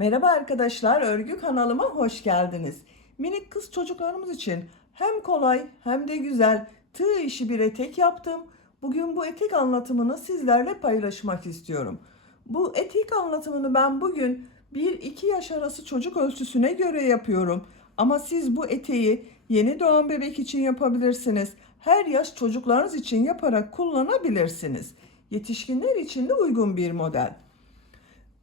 Merhaba arkadaşlar, örgü kanalıma hoş geldiniz. Minik kız çocuklarımız için hem kolay hem de güzel tığ işi bir etek yaptım. Bugün bu etek anlatımını sizlerle paylaşmak istiyorum. Bu etek anlatımını ben bugün 1-2 yaş arası çocuk ölçüsüne göre yapıyorum. Ama siz bu eteği yeni doğan bebek için yapabilirsiniz. Her yaş çocuklarınız için yaparak kullanabilirsiniz. Yetişkinler için de uygun bir model.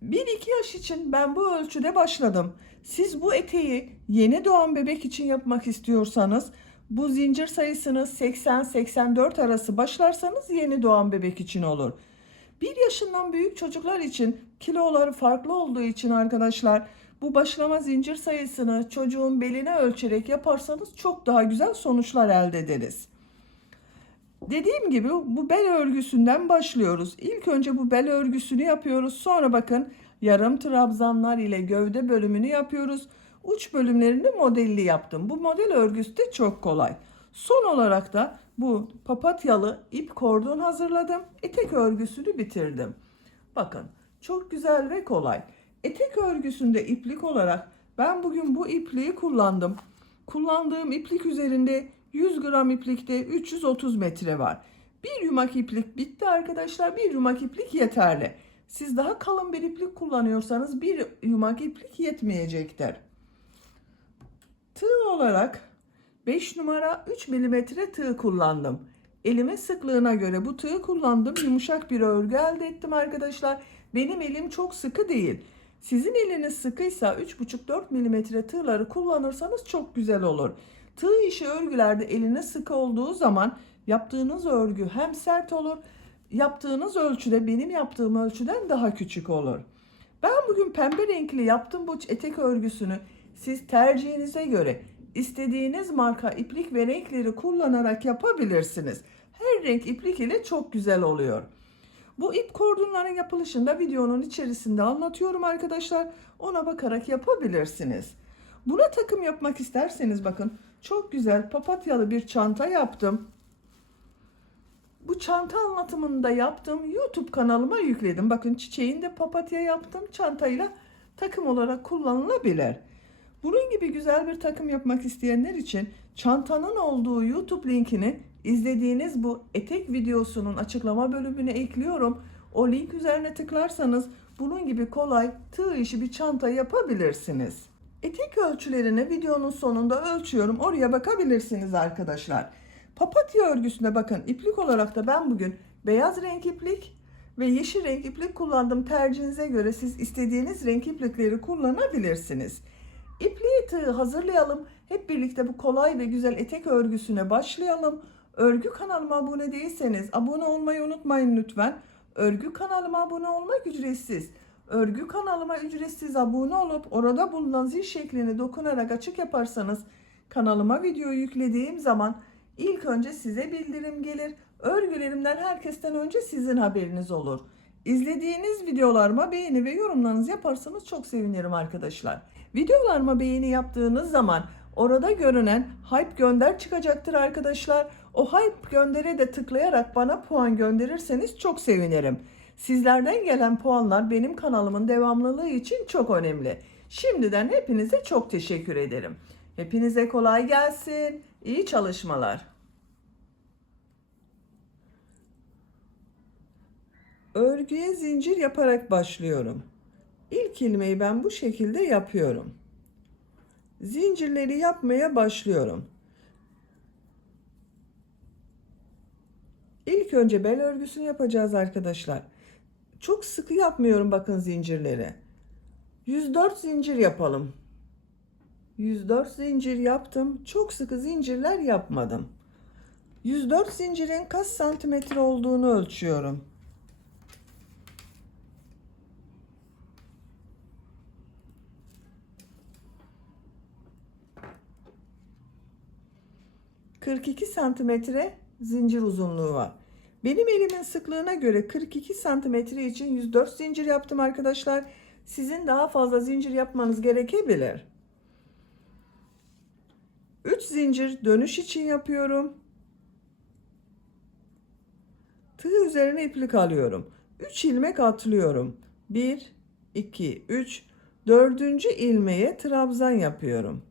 1-2 yaş için ben bu ölçüde başladım. Siz bu eteği yeni doğan bebek için yapmak istiyorsanız bu zincir sayısını 80-84 arası başlarsanız yeni doğan bebek için olur. 1 yaşından büyük çocuklar için kiloları farklı olduğu için arkadaşlar bu başlama zincir sayısını çocuğun beline ölçerek yaparsanız çok daha güzel sonuçlar elde ederiz. Dediğim gibi bu bel örgüsünden başlıyoruz. İlk önce bu bel örgüsünü yapıyoruz. Sonra bakın yarım trabzanlar ile gövde bölümünü yapıyoruz. Uç bölümlerini modelli yaptım. Bu model örgüsü de çok kolay. Son olarak da bu papatyalı ip kordon hazırladım. Etek örgüsünü bitirdim. Bakın çok güzel ve kolay. Etek örgüsünde iplik olarak ben bugün bu ipliği kullandım. Kullandığım iplik üzerinde 100 gram iplikte 330 metre var. Bir yumak iplik bitti arkadaşlar. Bir yumak iplik yeterli. Siz daha kalın bir iplik kullanıyorsanız bir yumak iplik yetmeyecektir. Tığ olarak 5 numara 3 milimetre tığ kullandım. Elimin sıklığına göre bu tığı kullandım. Yumuşak bir örgü elde ettim arkadaşlar. Benim elim çok sıkı değil. Sizin eliniz sıkıysa 3,5-4 milimetre tığları kullanırsanız çok güzel olur. Tığ işi örgülerde eliniz sıkı olduğu zaman yaptığınız örgü hem sert olur, yaptığınız ölçüde benim yaptığım ölçüden daha küçük olur. Ben bugün pembe renkli yaptım bu etek örgüsünü. Siz tercihinize göre istediğiniz marka iplik ve renkleri kullanarak yapabilirsiniz. Her renk iplik ile çok güzel oluyor. Bu ip kordonların yapılışını da videonun içerisinde anlatıyorum arkadaşlar. Ona bakarak yapabilirsiniz. Buna takım yapmak isterseniz bakın çok güzel papatyalı bir çanta yaptım. Bu çanta anlatımını da yaptım. YouTube kanalıma yükledim. Bakın çiçeğini de papatya yaptım. Çantayla takım olarak kullanılabilir. Bunun gibi güzel bir takım yapmak isteyenler için çantanın olduğu YouTube linkini izlediğiniz bu etek videosunun açıklama bölümüne ekliyorum. O link üzerine tıklarsanız bunun gibi kolay tığ işi bir çanta yapabilirsiniz. Etek ölçülerini videonun sonunda ölçüyorum. Oraya bakabilirsiniz arkadaşlar. Papatya örgüsüne bakın iplik olarak da ben bugün beyaz renk iplik ve yeşil renk iplik kullandım. Tercihinize göre siz istediğiniz renk iplikleri kullanabilirsiniz. İpliği tığı hazırlayalım. Hep birlikte bu kolay ve güzel etek örgüsüne başlayalım. Örgü kanalıma abone değilseniz abone olmayı unutmayın lütfen. Örgü kanalıma abone olmak ücretsiz. Örgü kanalıma ücretsiz abone olup orada bulunan zil şeklini dokunarak açık yaparsanız kanalıma video yüklediğim zaman ilk önce size bildirim gelir. Örgülerimden herkesten önce sizin haberiniz olur. İzlediğiniz videolarıma beğeni ve yorumlarınızı yaparsanız çok sevinirim arkadaşlar. Videolarıma beğeni yaptığınız zaman orada görünen hype gönder çıkacaktır arkadaşlar. O hype göndere de tıklayarak bana puan gönderirseniz çok sevinirim. Sizlerden gelen puanlar benim kanalımın devamlılığı için çok önemli. Şimdiden hepinize çok teşekkür ederim. Hepinize kolay gelsin. İyi çalışmalar. Örgüye zincir yaparak başlıyorum. İlk ilmeği ben bu şekilde yapıyorum. Zincirleri yapmaya başlıyorum. İlk önce bel örgüsünü yapacağız arkadaşlar. Çok sıkı yapmıyorum bakın zincirleri. 104 zincir yapalım. 104 zincir yaptım. Çok sıkı zincirler yapmadım. 104 zincirin kaç santimetre olduğunu ölçüyorum. 42 santimetre zincir uzunluğu var. Benim elimin sıklığına göre 42 santimetre için 104 zincir yaptım arkadaşlar. Sizin daha fazla zincir yapmanız gerekebilir. 3 zincir dönüş için yapıyorum. Tığ üzerine iplik alıyorum. 3 ilmek atlıyorum. 1, 2, 3. Dördüncü ilmeğe trabzan yapıyorum.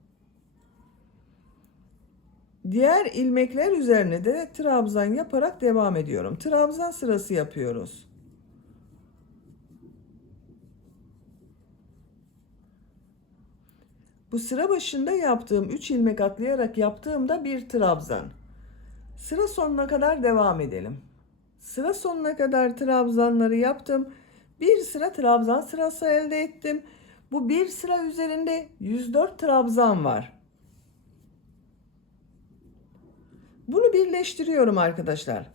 Diğer ilmekler üzerine de trabzan yaparak devam ediyorum. Trabzan sırası yapıyoruz. Bu sıra başında yaptığım 3 ilmek atlayarak yaptığımda bir trabzan. Sıra sonuna kadar devam edelim. Sıra sonuna kadar trabzanları yaptım. Bir sıra trabzan sırası elde ettim. Bu bir sıra üzerinde 104 trabzan var. Bunu birleştiriyorum arkadaşlar.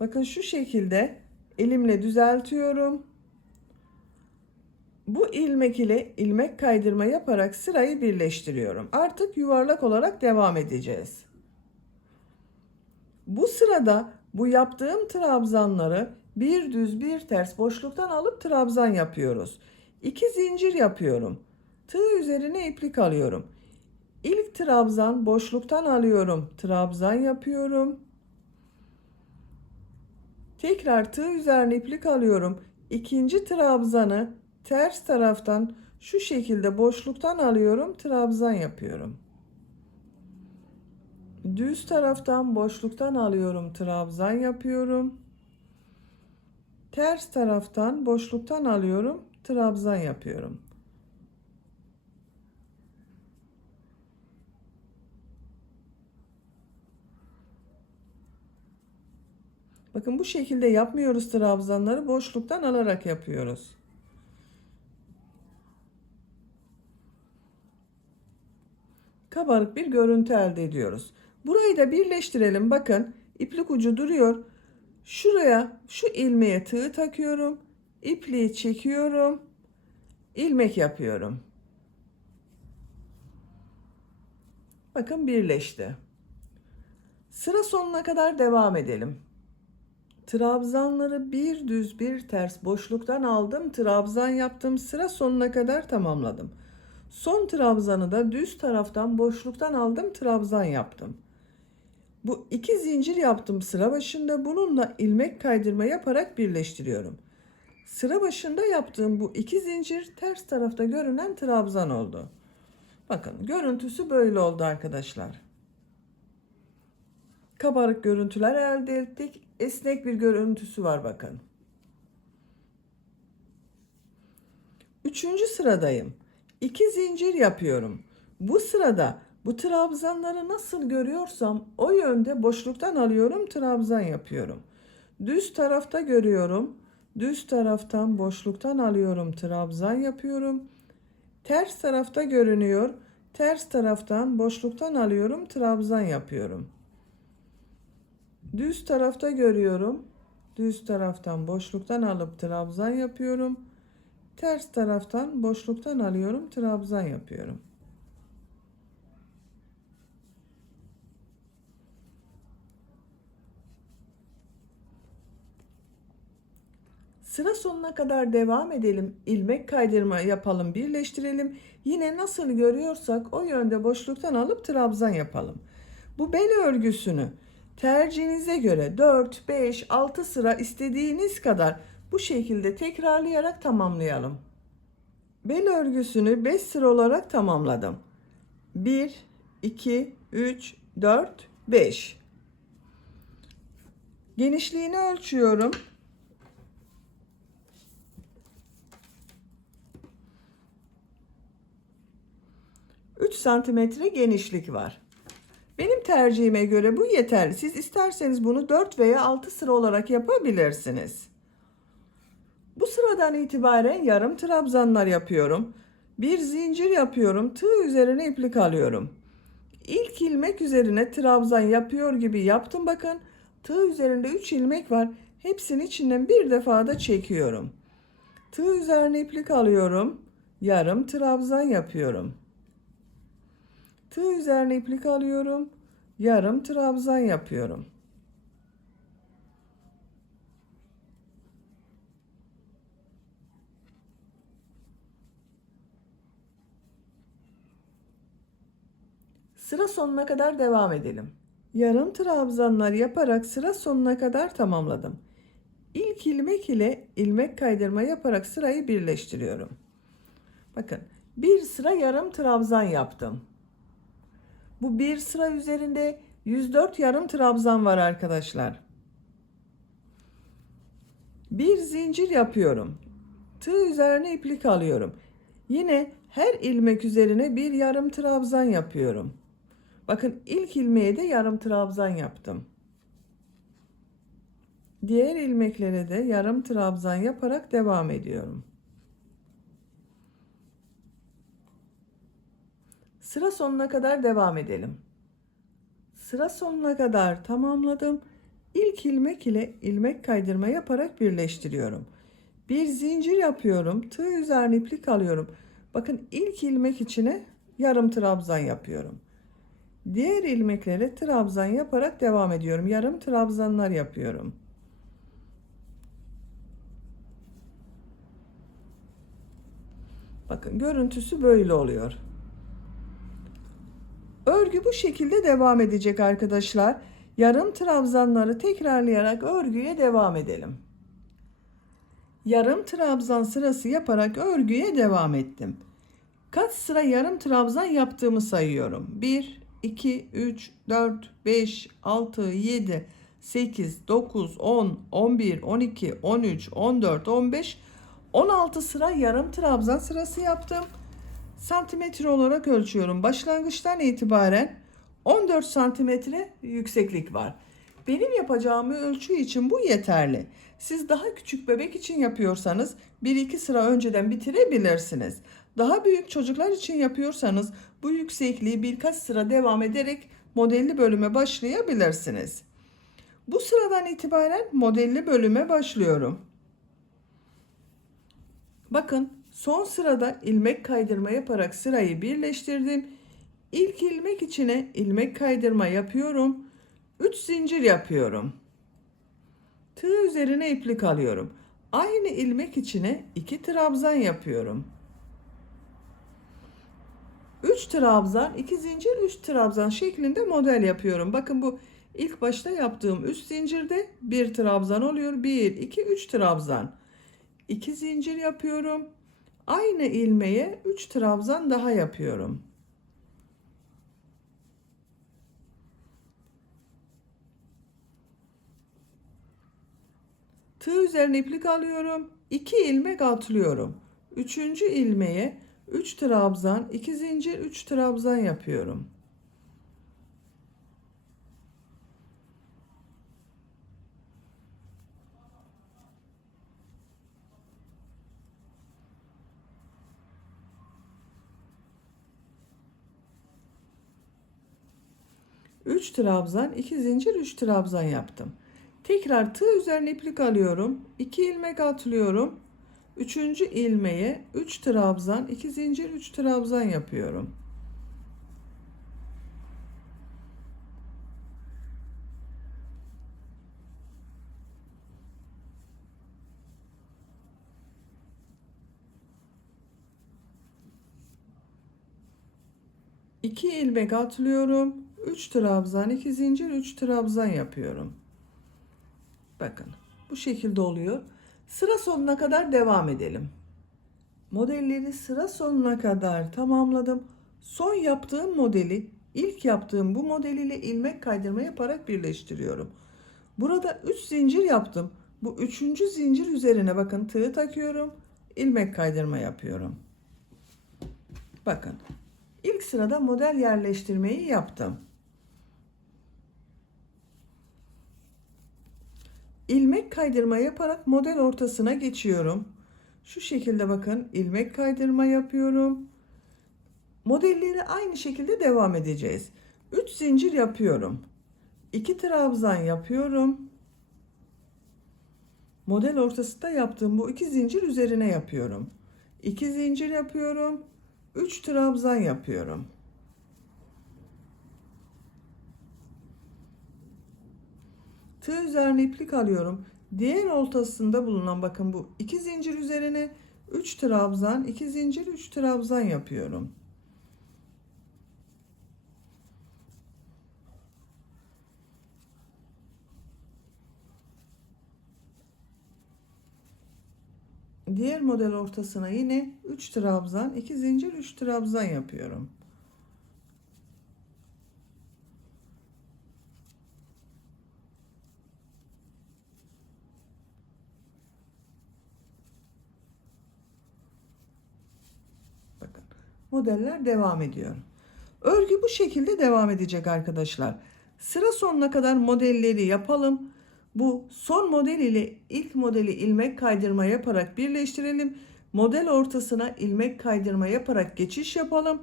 Bakın şu şekilde elimle düzeltiyorum. Bu ilmek ile ilmek kaydırma yaparak sırayı birleştiriyorum. Artık yuvarlak olarak devam edeceğiz. Bu sırada bu yaptığım trabzanları bir düz bir ters boşluktan alıp trabzan yapıyoruz. 2 zincir yapıyorum. Tığ üzerine iplik alıyorum. İlk trabzan boşluktan alıyorum. Trabzan yapıyorum. Tekrar tığ üzerine iplik alıyorum. İkinci trabzanı ters taraftan şu şekilde boşluktan alıyorum. Trabzan yapıyorum. Düz taraftan boşluktan alıyorum. Trabzan yapıyorum. Ters taraftan boşluktan alıyorum. Trabzan yapıyorum. Bakın bu şekilde yapmıyoruz, trabzanları boşluktan alarak yapıyoruz. Kabarık bir görüntü elde ediyoruz. Burayı da birleştirelim. Bakın iplik ucu duruyor. Şuraya şu ilmeğe tığ takıyorum. İpliği çekiyorum. İlmek yapıyorum. Bakın birleşti. Sıra sonuna kadar devam edelim. Trabzanları bir düz bir ters boşluktan aldım. Trabzan yaptım. Sıra sonuna kadar tamamladım. Son trabzanı da düz taraftan boşluktan aldım. Trabzan yaptım. Bu 2 zincir yaptım sıra başında. Bununla ilmek kaydırma yaparak birleştiriyorum. Sıra başında yaptığım bu 2 zincir ters tarafta görünen trabzan oldu. Bakın görüntüsü böyle oldu arkadaşlar. Kabarık görüntüler elde ettik. Esnek bir görüntüsü var bakın. Üçüncü sıradayım. 2 zincir yapıyorum. Bu sırada bu trabzanları nasıl görüyorsam o yönde boşluktan alıyorum, trabzan yapıyorum. Düz tarafta görüyorum. Düz taraftan boşluktan alıyorum, trabzan yapıyorum. Ters tarafta görünüyor. Ters taraftan boşluktan alıyorum, trabzan yapıyorum. Düz tarafta görüyorum. Düz taraftan boşluktan alıp trabzan yapıyorum. Ters taraftan boşluktan alıyorum, trabzan yapıyorum. Sıra sonuna kadar devam edelim. İlmek kaydırma yapalım, birleştirelim. Yine nasıl görüyorsak o yönde boşluktan alıp trabzan yapalım. Bu bel örgüsünü tercihinize göre 4, 5, 6 sıra istediğiniz kadar bu şekilde tekrarlayarak tamamlayalım. Bel örgüsünü 5 sıra olarak tamamladım. 1, 2, 3, 4, 5. Genişliğini ölçüyorum. 3 santimetre genişlik var. Benim tercihime göre bu yeterli. Siz isterseniz bunu 4 veya 6 sıra olarak yapabilirsiniz. Bu sıradan itibaren yarım trabzanlar yapıyorum. Bir zincir yapıyorum. Tığ üzerine iplik alıyorum. İlk ilmek üzerine trabzan yapıyor gibi yaptım bakın. Tığ üzerinde 3 ilmek var. Hepsinin içinden bir defa da çekiyorum. Tığ üzerine iplik alıyorum. Yarım trabzan yapıyorum. Tığ üzerine iplik alıyorum. Yarım trabzan yapıyorum. Sıra sonuna kadar devam edelim. Yarım trabzanlar yaparak sıra sonuna kadar tamamladım. İlk İlk ilmek ile ilmek kaydırma yaparak sırayı birleştiriyorum. Bakın, bir sıra yarım trabzan yaptım. Bu bir sıra üzerinde 104 yarım trabzan var arkadaşlar. Bir zincir yapıyorum. Tığ üzerine iplik alıyorum. Yine her ilmek üzerine bir yarım trabzan yapıyorum. Bakın, ilk ilmeğe de yarım trabzan yaptım. Diğer ilmeklere de yarım trabzan yaparak devam ediyorum. Sıra sonuna kadar devam edelim. Sıra sonuna kadar tamamladım. İlk ilmek ile ilmek kaydırma yaparak birleştiriyorum. Bir zincir yapıyorum. Tığ üzerine iplik alıyorum. Bakın, ilk ilmek içine yarım trabzan yapıyorum. Diğer ilmeklere trabzan yaparak devam ediyorum. Yarım trabzanlar yapıyorum. Bakın, görüntüsü böyle oluyor. Örgü bu şekilde devam edecek arkadaşlar. Yarım trabzanları tekrarlayarak örgüye devam edelim. Yarım trabzan sırası yaparak örgüye devam ettim. Kaç sıra yarım trabzan yaptığımı sayıyorum. 1, 2, 3, 4, 5, 6, 7, 8, 9, 10, 11, 12, 13, 14, 15, 16 sıra yarım trabzan sırası yaptım. Santimetre olarak ölçüyorum. Başlangıçtan itibaren 14 santimetre yükseklik var. Benim yapacağım ölçü için bu yeterli. Siz daha küçük bebek için yapıyorsanız 1-2 sıra önceden bitirebilirsiniz. Daha büyük çocuklar için yapıyorsanız bu yüksekliği birkaç sıra devam ederek modelli bölüme başlayabilirsiniz. Bu sıradan itibaren modelli bölüme başlıyorum. Bakın, son sırada ilmek kaydırma yaparak sırayı birleştirdim. İlk ilmek içine ilmek kaydırma yapıyorum. 3 zincir yapıyorum. Tığ üzerine iplik alıyorum. Aynı ilmek içine 2 trabzan yapıyorum. 3 trabzan, 2 zincir, 3 trabzan şeklinde model yapıyorum. Bakın, bu ilk başta yaptığım 3 zincirde 1 trabzan oluyor. 1, 2, 3 trabzan. 2 zincir yapıyorum. Aynı ilmeğe 3 trabzan daha yapıyorum. Tığ üzerine iplik alıyorum. 2 ilmek atlıyorum. 3. ilmeğe 3 trabzan, 2 zincir, 3 trabzan yapıyorum. Üç trabzan, 2 zincir, 3 trabzan yaptım. Tekrar tığ üzerine iplik alıyorum. 2 ilmek atlıyorum. 3. ilmeğe 3 trabzan, 2 zincir, 3 trabzan yapıyorum. İki ilmek atlıyorum. 3 trabzan, 2 zincir, 3 trabzan yapıyorum. Bakın, bu şekilde oluyor. Sıra sonuna kadar devam edelim. Modelleri sıra sonuna kadar tamamladım. Son yaptığım modeli ilk yaptığım bu model ile ilmek kaydırma yaparak birleştiriyorum. Burada 3 zincir yaptım. Bu 3. zincir üzerine bakın, tığ takıyorum. İlmek kaydırma yapıyorum. Bakın, ilk sırada model yerleştirmeyi yaptım. İlmek kaydırma yaparak model ortasına geçiyorum. Şu şekilde bakın, ilmek kaydırma yapıyorum. Modelleri aynı şekilde devam edeceğiz. 3 zincir yapıyorum. 2 trabzan yapıyorum. Model ortasında yaptığım bu 2 zincir üzerine yapıyorum. 2 zincir yapıyorum. 3 trabzan yapıyorum. Tığ üzerine iplik alıyorum. Diğer ortasında bulunan bakın bu 2 zincir üzerine 3 trabzan, 2 zincir, 3 trabzan yapıyorum. Diğer model ortasına yine 3 trabzan, 2 zincir, 3 trabzan yapıyorum. Bakın, modeller devam ediyor. Örgü bu şekilde devam edecek arkadaşlar. Sıra sonuna kadar modelleri yapalım. Bu son model ile ilk modeli ilmek kaydırma yaparak birleştirelim. Model ortasına ilmek kaydırma yaparak geçiş yapalım.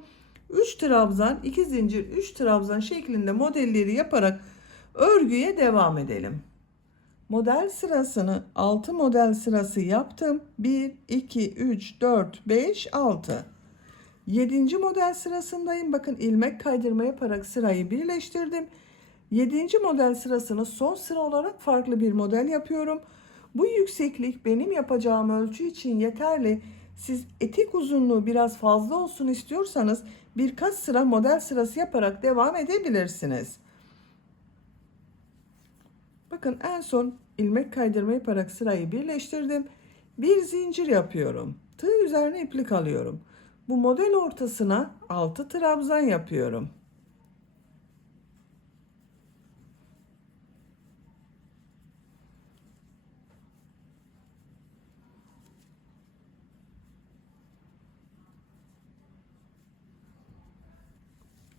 3 trabzan, 2 zincir, 3 trabzan şeklinde modelleri yaparak örgüye devam edelim. Model sırasını 6 model sırası yaptım. 1, 2, 3, 4, 5, 6. 7. model sırasındayım. Bakın ilmek kaydırma yaparak sırayı birleştirdim. 7. model sırasını son sıra olarak farklı bir model yapıyorum. Bu yükseklik benim yapacağım ölçü için yeterli. Siz etek uzunluğu biraz fazla olsun istiyorsanız birkaç sıra model sırası yaparak devam edebilirsiniz. Bakın en son ilmek kaydırma yaparak sırayı birleştirdim. Bir zincir yapıyorum. Tığ üzerine iplik alıyorum. Bu model ortasına 6 trabzan yapıyorum.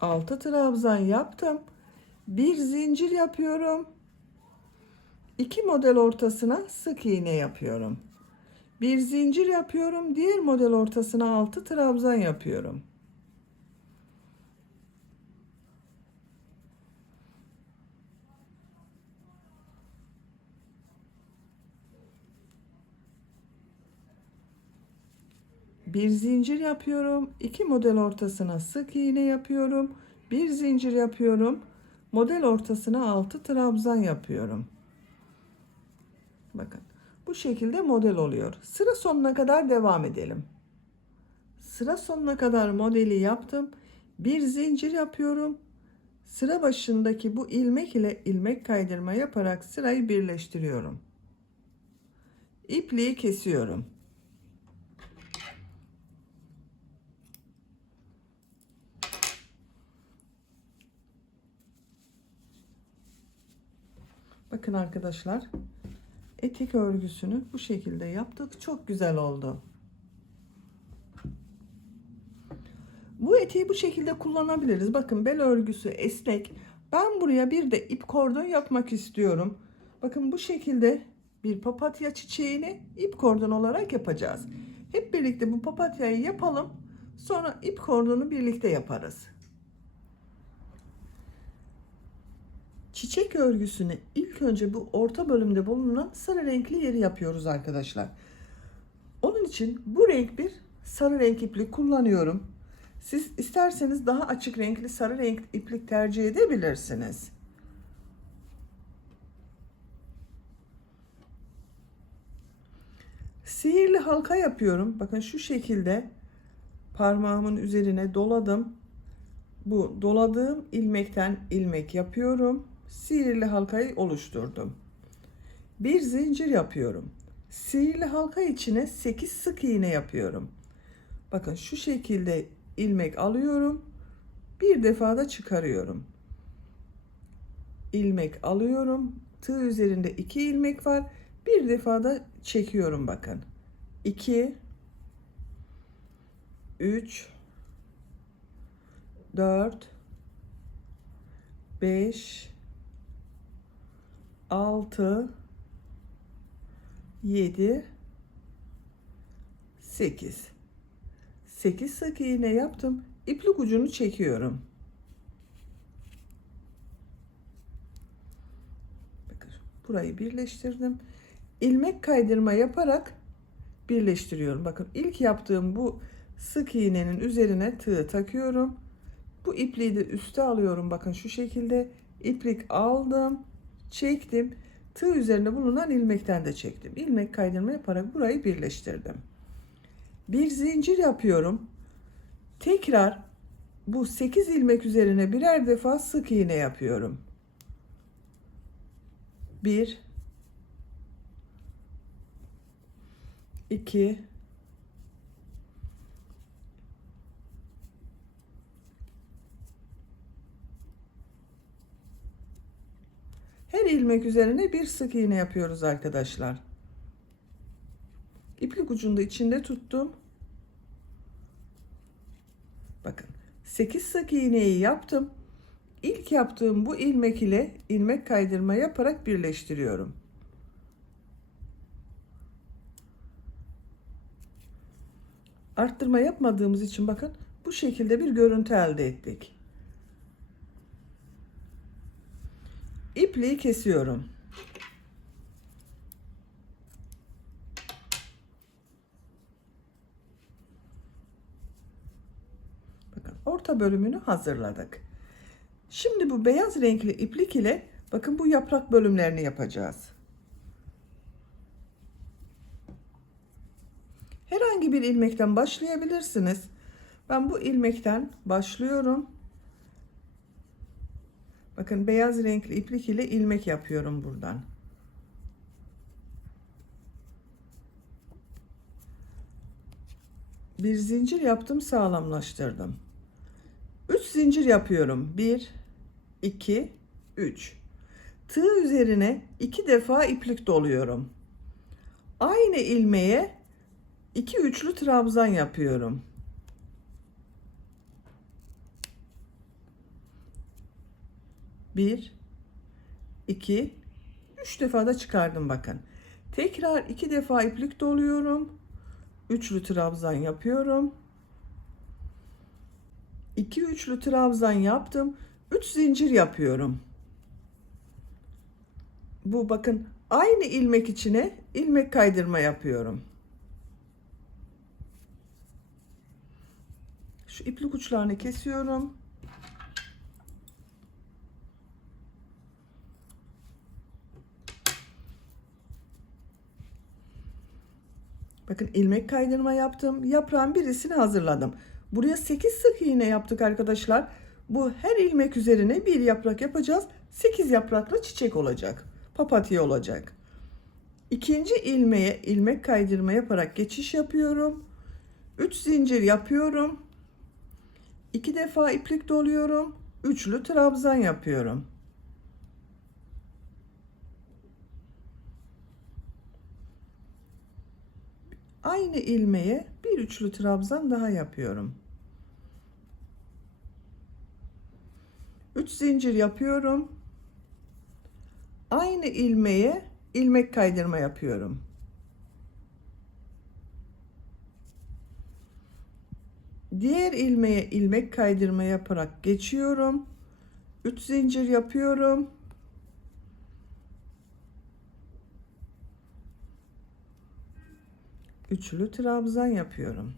Altı trabzan yaptım. Bir zincir yapıyorum. 2 model ortasına sık iğne yapıyorum. Bir zincir yapıyorum. Diğer model ortasına 6 trabzan yapıyorum. Bir zincir yapıyorum. 2 model ortasına sık iğne yapıyorum. Bir zincir yapıyorum. Model ortasına 6 trabzan yapıyorum. Bakın bu şekilde model oluyor. Sıra sonuna kadar devam edelim. Sıra sonuna kadar modeli yaptım. Bir zincir yapıyorum. Sıra başındaki bu ilmek ile ilmek kaydırma yaparak sırayı birleştiriyorum. İpliği kesiyorum. Bakın arkadaşlar, etek örgüsünü bu şekilde yaptık. Çok güzel oldu. Bu eteği bu şekilde kullanabiliriz. Bakın bel örgüsü esnek. Ben buraya bir de ip kordon yapmak istiyorum. Bakın bu şekilde bir papatya çiçeğini ip kordon olarak yapacağız. Hep birlikte bu papatyayı yapalım. Sonra ip kordonu birlikte yaparız. Çiçek örgüsünü ilk önce bu orta bölümde bulunan sarı renkli yeri yapıyoruz arkadaşlar. Onun için bu renk bir sarı renk iplik kullanıyorum. Siz isterseniz daha açık renkli sarı renk iplik tercih edebilirsiniz. Sihirli halka yapıyorum. Bakın şu şekilde parmağımın üzerine doladım. Bu doladığım ilmekten ilmek yapıyorum. Sihirli halkayı oluşturdum. Bir zincir yapıyorum. Sihirli halka içine 8 sık iğne yapıyorum. Bakın şu şekilde ilmek alıyorum. Bir defa da çıkarıyorum. İlmek alıyorum. Tığ üzerinde 2 ilmek var. Bir defa da çekiyorum bakın. 2 3 4 5 6 7 8 8 sık iğne yaptım. İplik ucunu çekiyorum. Bakın burayı birleştirdim. İlmek kaydırma yaparak birleştiriyorum. Bakın ilk yaptığım bu sık iğnenin üzerine tığ takıyorum. Bu ipliği de üste alıyorum. Bakın şu şekilde iplik aldım, çektim. Tığ üzerinde bulunan ilmekten de çektim. İlmek kaydırma yaparak burayı birleştirdim. Bir zincir yapıyorum. Tekrar bu 8 ilmek üzerine birer defa sık iğne yapıyorum. 1 2, her ilmek üzerine bir sık iğne yapıyoruz arkadaşlar. İplik ucunu da içinde tuttum. Bakın 8 sık iğneyi yaptım. İlk yaptığım bu ilmek ile ilmek kaydırma yaparak birleştiriyorum. Arttırma yapmadığımız için bakın bu şekilde bir görüntü elde ettik. İpliği kesiyorum. Bakın orta bölümünü hazırladık. Şimdi bu beyaz renkli iplik ile bakın bu yaprak bölümlerini yapacağız. Herhangi bir ilmekten başlayabilirsiniz. Ben bu ilmekten başlıyorum. Bakın beyaz renkli iplik ile ilmek yapıyorum buradan. Bir zincir yaptım, sağlamlaştırdım. 3 zincir yapıyorum. 1, 2, 3. Tığ üzerine 2 defa iplik doluyorum. Aynı ilmeğe 2 üçlü trabzan yapıyorum. 1, 2, 3 defa da çıkardım bakın. Tekrar 2 defa iplik doluyorum. Üçlü trabzan yapıyorum. 2 üçlü trabzan yaptım. 3 zincir yapıyorum. Bu bakın aynı ilmek içine ilmek kaydırma yapıyorum. Şu iplik uçlarını kesiyorum. Bakın ilmek kaydırma yaptım. Yaprağın birisini hazırladım. Buraya 8 sık iğne yaptık arkadaşlar. Bu her ilmek üzerine bir yaprak yapacağız. 8 yapraklı çiçek olacak. Papatya olacak. İkinci ilmeğe ilmek kaydırma yaparak geçiş yapıyorum. 3 zincir yapıyorum. 2 defa iplik doluyorum. Üçlü trabzan yapıyorum. Aynı ilmeğe bir üçlü trabzan daha yapıyorum. 3 zincir yapıyorum. Aynı ilmeğe ilmek kaydırma yapıyorum. Diğer ilmeğe ilmek kaydırma yaparak geçiyorum. 3 zincir yapıyorum. Üçlü trabzan yapıyorum.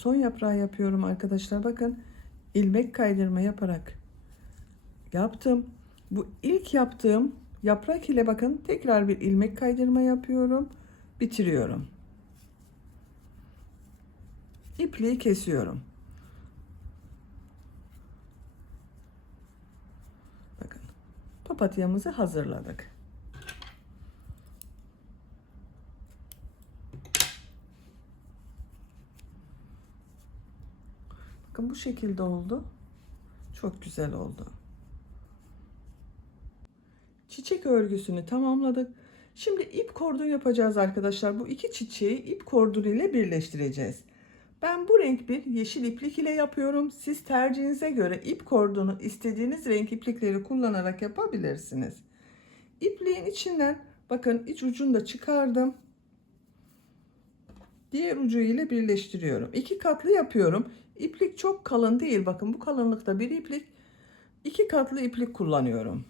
son yaprağı yapıyorum arkadaşlar. Bakın ilmek kaydırma yaparak yaptım. Bu ilk yaptığım yaprak ile bakın tekrar bir ilmek kaydırma yapıyorum. Bitiriyorum. İpliği kesiyorum. Bakın papatyamızı hazırladık. Bakın bu şekilde oldu. Çok güzel oldu. Çiçek örgüsünü tamamladık. Şimdi ip kordon yapacağız arkadaşlar. Bu iki çiçeği ip kordon ile birleştireceğiz. Ben bu renk bir yeşil iplik ile yapıyorum. Siz tercihinize göre ip kordonu istediğiniz renk iplikleri kullanarak yapabilirsiniz. İpliğin içinden bakın iç ucunu da çıkardım. Diğer ucu ile birleştiriyorum. İki katlı yapıyorum. İplik çok kalın değil. Bakın bu kalınlıkta bir iplik. İki katlı iplik kullanıyorum.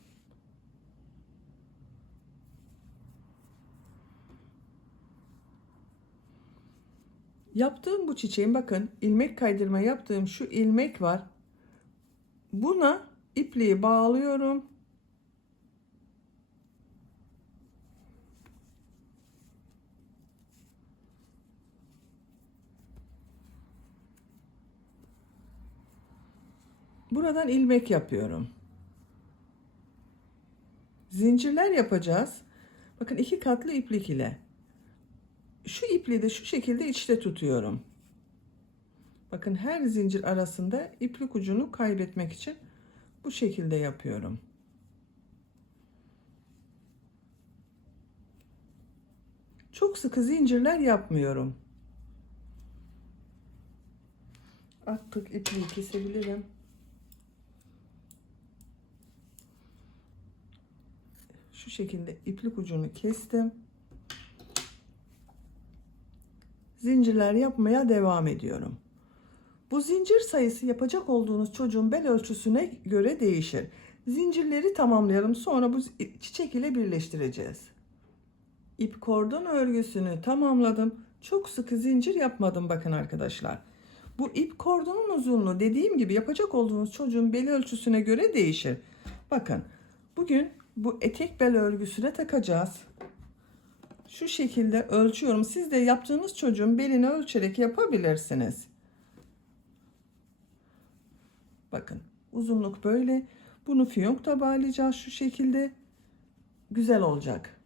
Yaptığım bu çiçeğin bakın ilmek kaydırma yaptığım şu ilmek var. Buna ipliği bağlıyorum. Buradan ilmek yapıyorum. Zincirler yapacağız. Bakın iki katlı iplik ile. Şu ipliği de şu şekilde içte tutuyorum. Bakın her zincir arasında iplik ucunu kaybetmek için bu şekilde yapıyorum. Çok sıkı zincirler yapmıyorum. Artık ipliği kesebilirim. Şu şekilde iplik ucunu kestim. Zincirler yapmaya devam ediyorum. Bu zincir sayısı yapacak olduğunuz çocuğun bel ölçüsüne göre değişir. Zincirleri tamamlayalım. Sonra bu çiçek ile birleştireceğiz. İp kordon örgüsünü tamamladım. Çok sıkı zincir yapmadım bakın arkadaşlar. Bu ip kordonun uzunluğu dediğim gibi yapacak olduğunuz çocuğun bel ölçüsüne göre değişir. Bakın bugün bu etek bel örgüsüne takacağız. Şu şekilde ölçüyorum. Siz de yaptığınız çocuğun belini ölçerek yapabilirsiniz. Bakın uzunluk böyle. Bunu fiyonkta bağlayacağız şu şekilde. Güzel olacak.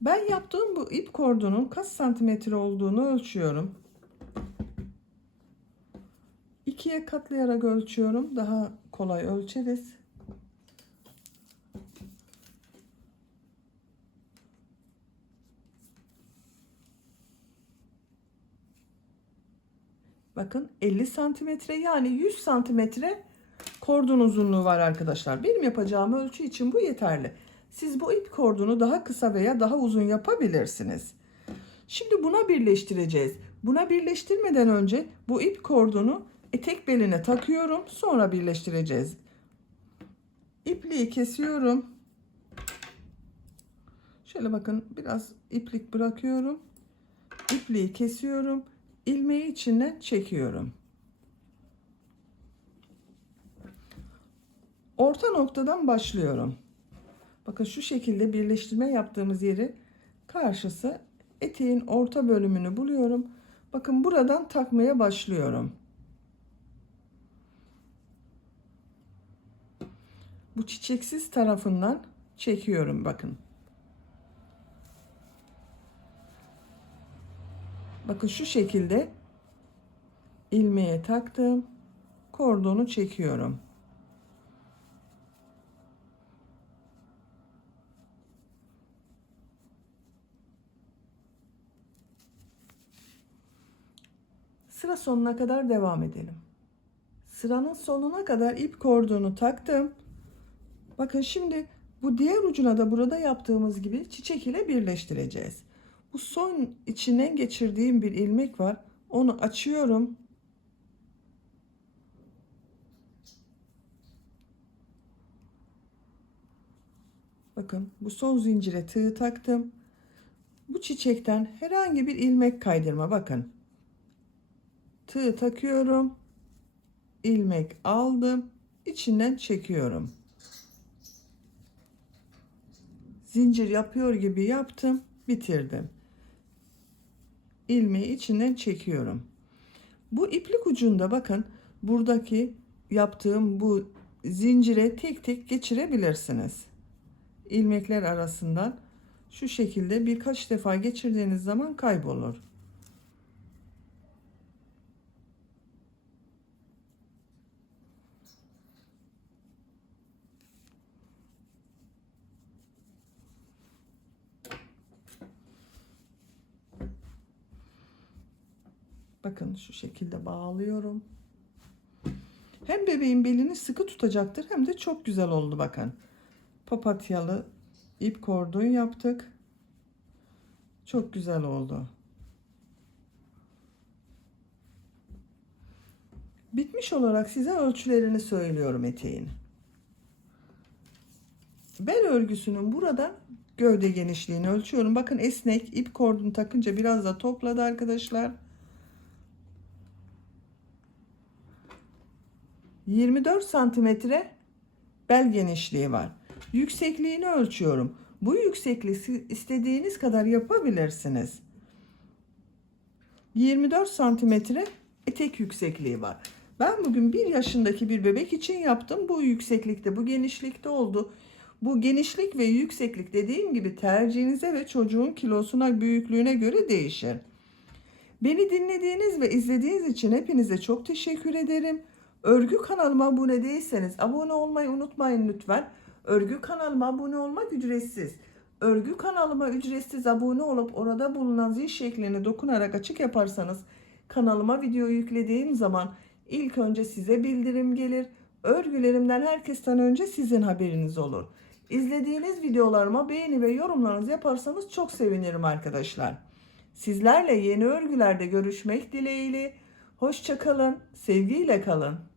Ben yaptığım bu ip kordonun kaç santimetre olduğunu ölçüyorum. İkiye katlayarak ölçüyorum. Daha kolay ölçeriz. Bakın 50 santimetre yani 100 santimetre kordon uzunluğu var arkadaşlar. Benim yapacağım ölçü için bu yeterli. Siz bu ip kordonu daha kısa veya daha uzun yapabilirsiniz. Şimdi buna birleştireceğiz. Buna birleştirmeden önce bu ip kordonu etek beline takıyorum. Sonra birleştireceğiz. İpliği kesiyorum. Şöyle bakın biraz iplik bırakıyorum. İpliği kesiyorum. İlmeği içinden çekiyorum. Orta noktadan başlıyorum. Bakın şu şekilde birleştirme yaptığımız yeri karşısı eteğin orta bölümünü buluyorum. Bakın buradan takmaya başlıyorum. Bu çiçeksiz tarafından çekiyorum bakın. Bakın şu şekilde ilmeğe taktım. Kordonu çekiyorum. Sıra sonuna kadar devam edelim. Sıranın sonuna kadar ip kordonu taktım. Bakın şimdi bu diğer ucuna da burada yaptığımız gibi çiçek ile birleştireceğiz. Bu son içinden geçirdiğim bir ilmek var. Onu açıyorum. Bakın bu son zincire tığ taktım. Bu çiçekten herhangi bir ilmek kaydırma bakın. Tığ takıyorum. İlmek aldım. İçinden çekiyorum. Zincir yapıyor gibi yaptım. Bitirdim. İlmeği içinden çekiyorum. Bu iplik ucunda bakın buradaki yaptığım bu zincire tek tek geçirebilirsiniz. İlmekler arasından şu şekilde birkaç defa geçirdiğiniz zaman kaybolur. Bakın şu şekilde bağlıyorum. Hem bebeğin belini sıkı tutacaktır hem de çok güzel oldu bakın. Papatyalı ip kordon yaptık. Çok güzel oldu. Bitmiş olarak size ölçülerini söylüyorum eteğin. Bel örgüsünün burada gövde genişliğini ölçüyorum. Bakın esnek ip kordonu takınca biraz da topladı arkadaşlar. 24 santimetre bel genişliği var. Yüksekliğini ölçüyorum. Bu yüksekliği istediğiniz kadar yapabilirsiniz. 24 santimetre etek yüksekliği var. Ben bugün 1 yaşındaki bir bebek için yaptım. Bu yükseklikte, bu genişlikte oldu. Bu genişlik ve yükseklik dediğim gibi tercihinize ve çocuğun kilosuna, büyüklüğüne göre değişir. Beni dinlediğiniz ve izlediğiniz için hepinize çok teşekkür ederim. Örgü kanalıma abone değilseniz abone olmayı unutmayın lütfen. Örgü kanalıma abone olmak ücretsiz. Örgü kanalıma ücretsiz abone olup orada bulunan zil şeklini dokunarak açık yaparsanız kanalıma video yüklediğim zaman ilk önce size bildirim gelir. Örgülerimden herkesten önce sizin haberiniz olur. İzlediğiniz videolarıma beğeni ve yorumlarınızı yaparsanız çok sevinirim arkadaşlar. Sizlerle yeni örgülerde görüşmek dileğiyle. Hoşça kalın, sevgiyle kalın.